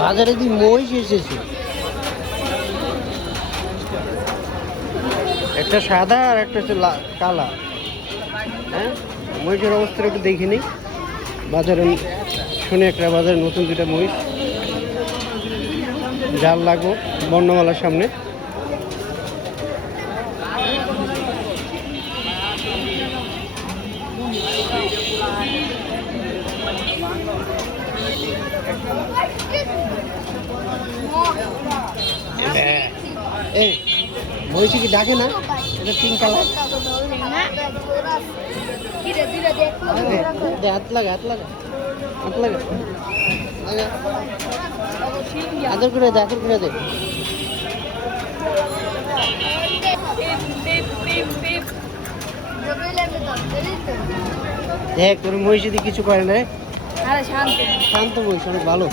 বাজারে দি মহিষ এসেছে, একটা সাদা আর একটা হচ্ছে কালা। হ্যাঁ, মহিষের অবস্থাটা একটু দেখে নিই। বাজারে শুনে একটা বাজারে নতুন দুটা মহিষ জাল লাগো বর্ণমালার সামনে। এই মহিষী কি ডাকে না? এটা পিঙ্ক কালার। হাত লাগা, হাত লাগা, হাত লাগা, আদর করে দে, আদর করে দে। দেখ তোর মহিষী কিছু করে না, শান্ত মহিষ, অনেক ভালো।